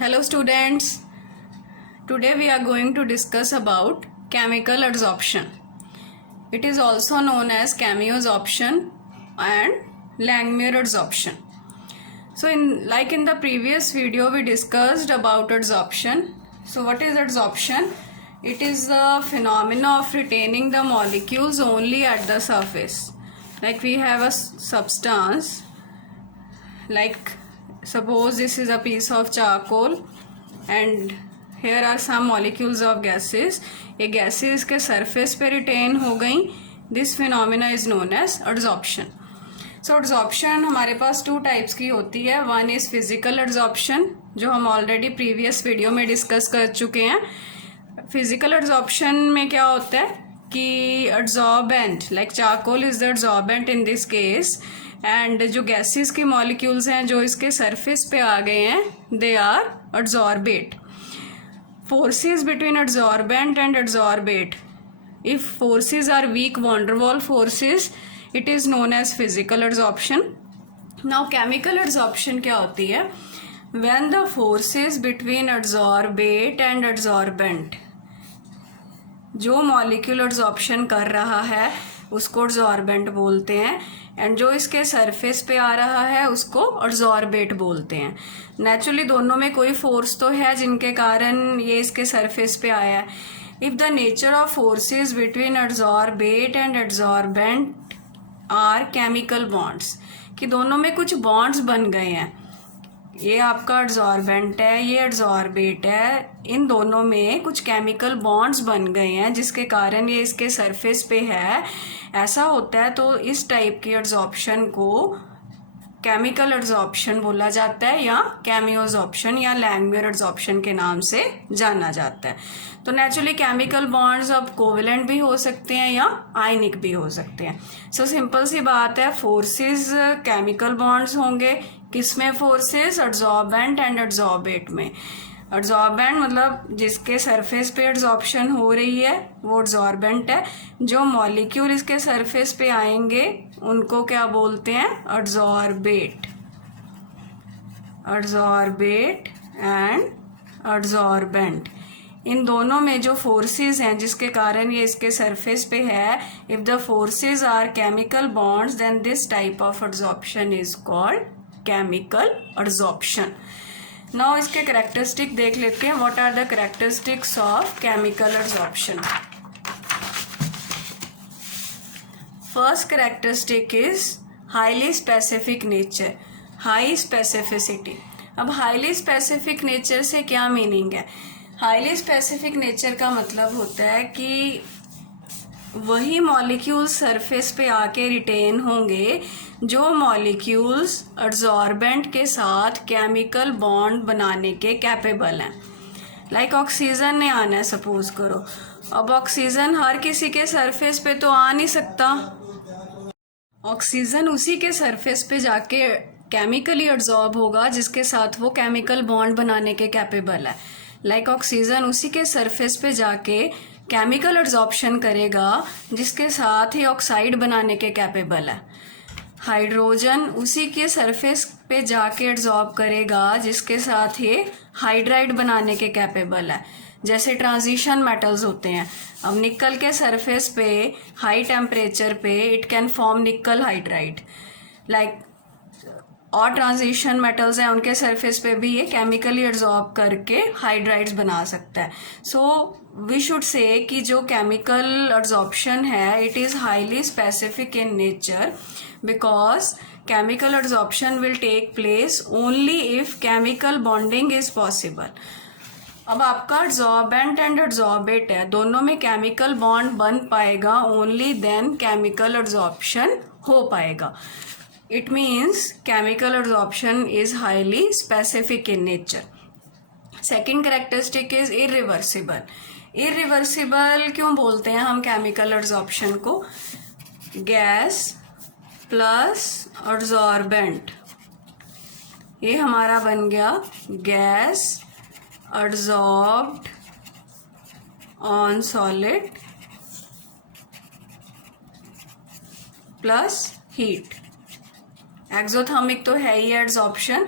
Hello students, today we are going to discuss about chemical adsorption. It is also known as chemisorption and Langmuir adsorption. So in the previous video we discussed about adsorption. So what is adsorption? It is the phenomena of retaining the molecules only at the surface. Like we have a substance, like suppose this is a piece of charcoal and here are some molecules of gases. ये gases के surface पे retain हो गई. This phenomena is known as adsorption. So adsorption हमारे पास two types की होती है. One is physical adsorption जो हम already previous video में discuss कर चुके हैं. Physical adsorption में क्या होता है कि adsorbent like charcoal is the adsorbent in this case. And जो गैसेस की मॉलिक्यूल्स हैं जो इसके सरफेस पे आ गए हैं they are adsorbate. Forces between adsorbent and adsorbate, if forces are weak van der Waals forces, it is known as physical adsorption. Now chemical adsorption क्या होती है? When the forces between adsorbate and adsorbent, जो molecule adsorption कर रहा है उसको adsorbent बोलते हैं एंड जो इसके सरफेस पे आ रहा है उसको एड्सॉर्बेट बोलते हैं. नेचुरली दोनों में कोई फोर्स तो है जिनके कारण ये इसके सरफेस पे आया है. If the nature of forces between adsorbate and adsorbent are chemical bonds, कि दोनों में कुछ बॉन्ड्स बन गए हैं. ये आपका एड्सॉर्बेंट है, ये एड्सॉर्बेट है, इन दोनों में कुछ केमिकल बॉन्ड्स बन गए हैं जिसके कारण ये इसके सरफेस पे है. ऐसा होता है तो इस टाइप की एड्सॉर्प्शन को केमिकल एड्सॉर्प्शन बोला जाता है या केमियोसॉर्प्शन या लैंगमुइर एड्सॉर्प्शन के नाम से जाना जाता है. तो नेचुरली केमिकल बॉन्ड्स अब कोवेलेंट भी हो सकते हैं या आयनिक भी हो सकते हैं. सो सिंपल सी बात है, फोर्सेस केमिकल बॉन्ड्स होंगे. किसमें फोर्सेस? एड्सॉर्बेंट एंड एड्सॉर्बेट में. एड्सॉर्बेंट मतलब जिसके सरफेस पे एड्सॉर्प्शन हो रही है वो एड्सॉर्बेंट है. जो मॉलिक्यूल इसके सरफेस पे आएंगे उनको क्या बोलते हैं? एड्सॉर्बेट. Adsorbate and adsorbent. इन दोनों में जो फोर्सेस हैं जिसके कारण ये इसके सरफेस पे है, if the forces are chemical bonds then this type of adsorption is called chemical adsorption. Now इसके कैरेक्टरिस्टिक देख लेते हैं. What are the characteristics of chemical adsorption? First characteristic is highly specific nature, high specificity. अब highly specific nature से क्या meaning है? Highly specific nature का मतलब होता है कि वही मॉलिक्यूल्स सरफेस पे आके रिटेन होंगे जो मॉलिक्यूल्स एड्सॉर्बेंट के साथ केमिकल बॉन्ड बनाने के कैपेबल हैं. लाइक ऑक्सीजन ने आना है सपोज करो. अब ऑक्सीजन हर किसी के सरफेस पे तो आ नहीं सकता. ऑक्सीजन उसी के सरफेस पे जाके केमिकली एड्सॉर्ब होगा जिसके साथ वो केमिकल बॉन्ड बनाने के कैपेबल है. लाइक ऑक्सीजन उसी के सरफेस पे जाके केमिकल एड्सॉर्प्शन करेगा जिसके साथ ही ऑक्साइड बनाने के कैपेबल है. हाइड्रोजन उसी के सरफेस पे जाके एड्सॉर्ब करेगा जिसके साथ ये हाइड्राइड बनाने के कैपेबल है. जैसे ट्रांजिशन मेटल्स होते हैं. अब निकल के सरफेस पे हाई टेम्परेचर पे इट कैन फॉर्म निकल हाइड्राइड. लाइक और ट्रांजिशन मेटल्स हैं उनके सरफेस पे भी ये केमिकली एड्सॉर्ब करके हाइड्राइड्स बना सकता है. सो वी शुड से कि जो केमिकल एड्सॉर्प्शन है it is highly specific in nature because chemical adsorption will take place only if chemical bonding is possible. अब आपका adsorbent and adsorbate है, दोनों में chemical bond बन पाएगा only then chemical adsorption हो पाएगा. It means chemical adsorption is highly specific in nature. Second characteristic is irreversible. Irreversible क्यों बोलते हैं हम chemical adsorption को? गैस प्लस एड्सॉर्बेंट, ये हमारा बन गया gas adsorbed on solid plus heat. Exothermic तो है ही एड्सॉर्प्शन,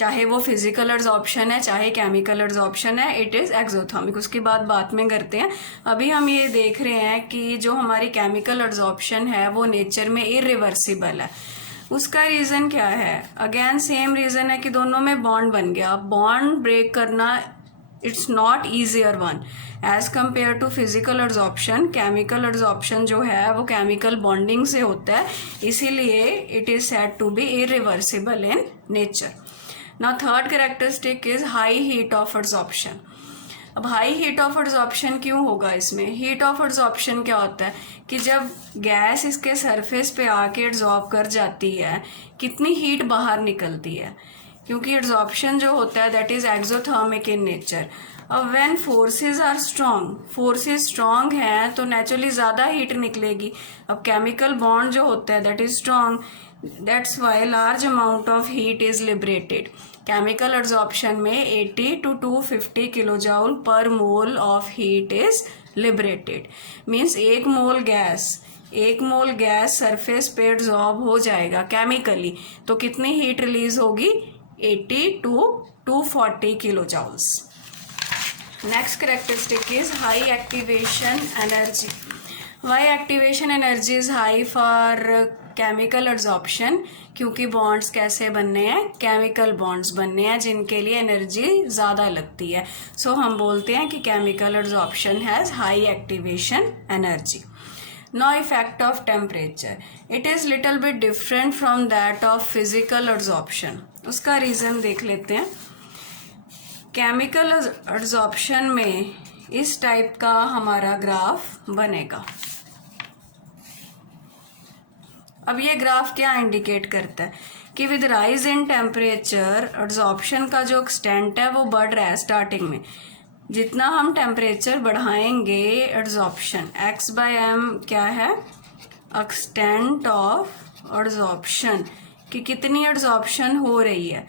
चाहे वो फिजिकल एड्सॉर्प्शन है चाहे केमिकल एड्सॉर्प्शन है, इट इज एक्सोथर्मिक। उसकी बात बाद में करते हैं। अभी हम ये देख रहे हैं कि जो हमारी केमिकल एड्सॉर्प्शन है वो नेचर में इरिवर्सिबल है। उसका रीजन क्या है? अगेन सेम रीजन है कि दोनों में बॉन्ड बन गया। बॉन्ड ब्रेक करना it's not easier one as compare to physical adsorption. Chemical adsorption जो है वो केमिकल बॉन्डिंग से होता है, इसीलिए it is said to be irreversible in nature. Now third characteristic is high heat of adsorption. अब high heat of adsorption क्यों होगा इसमें? हीट ऑफ एड्सॉर्प्शन क्या होता है कि जब गैस इसके सरफेस पे आके एड्सॉर्ब कर जाती है, कितनी हीट बाहर निकलती है, क्योंकि एड्सॉर्प्शन जो होता है that is exothermic in nature. अब when forces are strong, forces strong हैं तो नेचुरली ज़्यादा हीट निकलेगी। अब केमिकल बॉन्ड जो होता है that is strong, that's why large amount of heat is liberated. Chemical adsorption में 80 to 250 किलोजूल पर mole of heat is liberated. Means एक मोल गैस सरफेस पे एड्सॉर्ब हो जाएगा केमिकली, तो कितनी हीट रिलीज होगी? 80 to 240 kilojoules. Next characteristic is high activation energy. Why activation energy is high for chemical adsorption? क्योंकि बॉन्ड्स कैसे बनने हैं? केमिकल बॉन्ड्स बनने हैं जिनके लिए एनर्जी ज़्यादा लगती है। सो हम बोलते हैं कि chemical adsorption has high activation energy. Now effect of temperature. It is little bit different from that of physical absorption. उसका रीज़न देख लेते हैं। केमिकल एड्सॉर्प्शन में इस टाइप का हमारा ग्राफ बनेगा। अब ये ग्राफ क्या इंडिकेट करता है कि with rise in temperature adsorption का जो एक्सटेंट है वो बढ़ रहा है। स्टार्टिंग में जितना हम टेम्परेचर बढ़ाएंगे एड्सॉर्प्शन, x बाय एम क्या है? एक्सटेंट ऑफ एड्सॉर्प्शन, कि कितनी एड्सॉर्प्शन हो रही है।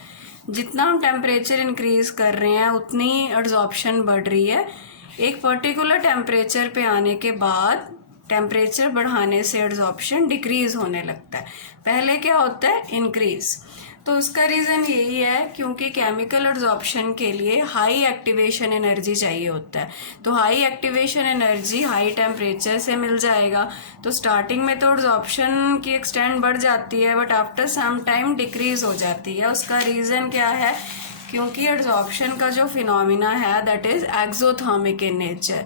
जितना हम टेम्परेचर इंक्रीज कर रहे हैं उतनी एड्सॉर्प्शन बढ़ रही है। एक पर्टिकुलर टेम्परेचर पे आने के बाद टेम्परेचर बढ़ाने से एड्सॉर्प्शन डिक्रीज होने लगता है। पहले क्या होता है? इंक्रीज। तो उसका रीज़न यही है क्योंकि केमिकल एड्सॉर्प्शन के लिए हाई एक्टिवेशन एनर्जी चाहिए होता है। तो high activation energy high temperature से मिल जाएगा। तो स्टार्टिंग में तो एड्सॉर्प्शन की एक्सटेंट बढ़ जाती है but after some time decrease हो जाती है। उसका रीज़न क्या है? क्योंकि एड्सॉर्प्शन का जो फिनोमिना है that is exothermic in nature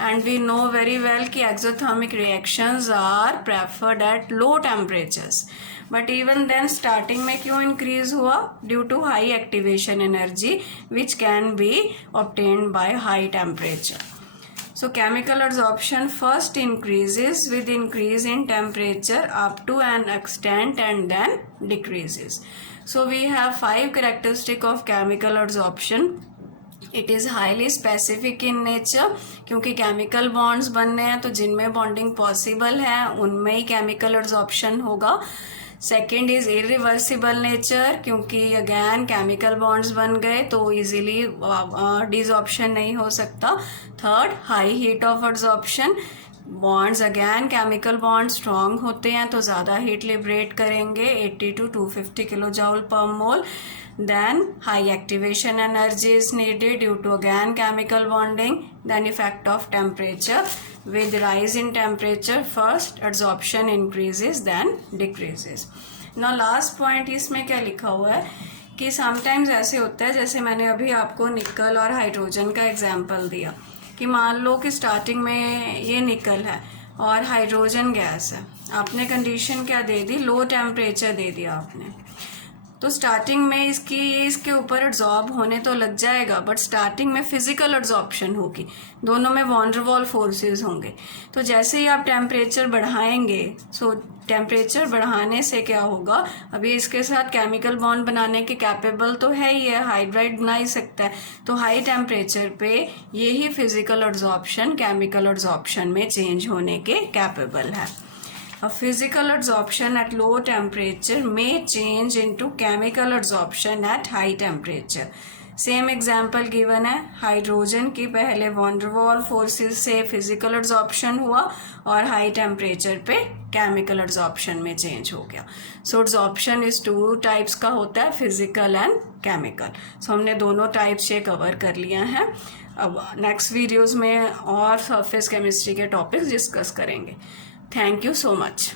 and we know very well कि exothermic reactions are preferred at low temperatures. But even then starting में क्यों इंक्रीज हुआ? Due to high activation energy which can be obtained by high temperature. So chemical absorption first increases with increase in temperature up to an extent and then decreases. So we have 5 characteristics of chemical absorption. It is highly specific in nature क्योंकि chemical bonds बनने हैं तो जिनमें bonding possible है उनमें ही chemical absorption होगा. Second is irreversible nature क्योंकि again chemical bonds बन गए तो इजीली डिसऑर्प्शन नहीं हो सकता. Third, high heat of adsorption. Bonds again chemical bond strong होते हैं तो ज़्यादा हीट लिबरेट करेंगे 80 to 250 किलोजूल पर मोल. Then high activation energy is needed due to again chemical bonding. Then effect of temperature. With rise in temperature, first adsorption increases then decreases. Now last point इसमें क्या लिखा हुआ है कि sometimes ऐसे होता है जैसे मैंने अभी आपको निकल और हाइड्रोजन का एग्जाम्पल दिया कि मान लो कि स्टार्टिंग में ये निकल है और हाइड्रोजन गैस है. आपने कंडीशन क्या दे दी? लो टेम्परेचर दे दिया आपने. तो स्टार्टिंग में इसके ऊपर एड्सॉर्ब होने तो लग जाएगा बट स्टार्टिंग में फिजिकल एड्सॉर्प्शन होगी. दोनों में वॉन डर वाल फोर्सेस होंगे. तो जैसे ही आप टेम्परेचर बढ़ाएंगे सो टेम्परेचर बढ़ाने से क्या होगा? अभी इसके साथ केमिकल बॉन्ड बनाने के कैपेबल तो है ही है, हाइड्राइड बना ही सकता है. तो हाई टेम्परेचर पे यही फिजिकल एड्सॉर्प्शन केमिकल एड्सॉर्प्शन में चेंज होने के कैपेबल है. A physical adsorption at low temperature may change into chemical adsorption at high temperature. Same example given है हाइड्रोजन की, पहले वॉन डेर वाल फोर्सेस से फिजिकल एड्सॉर्प्शन हुआ और हाई टेम्परेचर पे केमिकल एड्सॉर्प्शन में चेंज हो गया। सो एड्सॉर्प्शन इज 2 टाइप्स का होता है, फिजिकल एंड केमिकल। सो हमने दोनों टाइप्स ये कवर कर लिया है। अब नेक्स्ट वीडियोस में और सरफेस केमिस्ट्री के टॉपिक्स डिस्कस करेंगे। Thank you so much.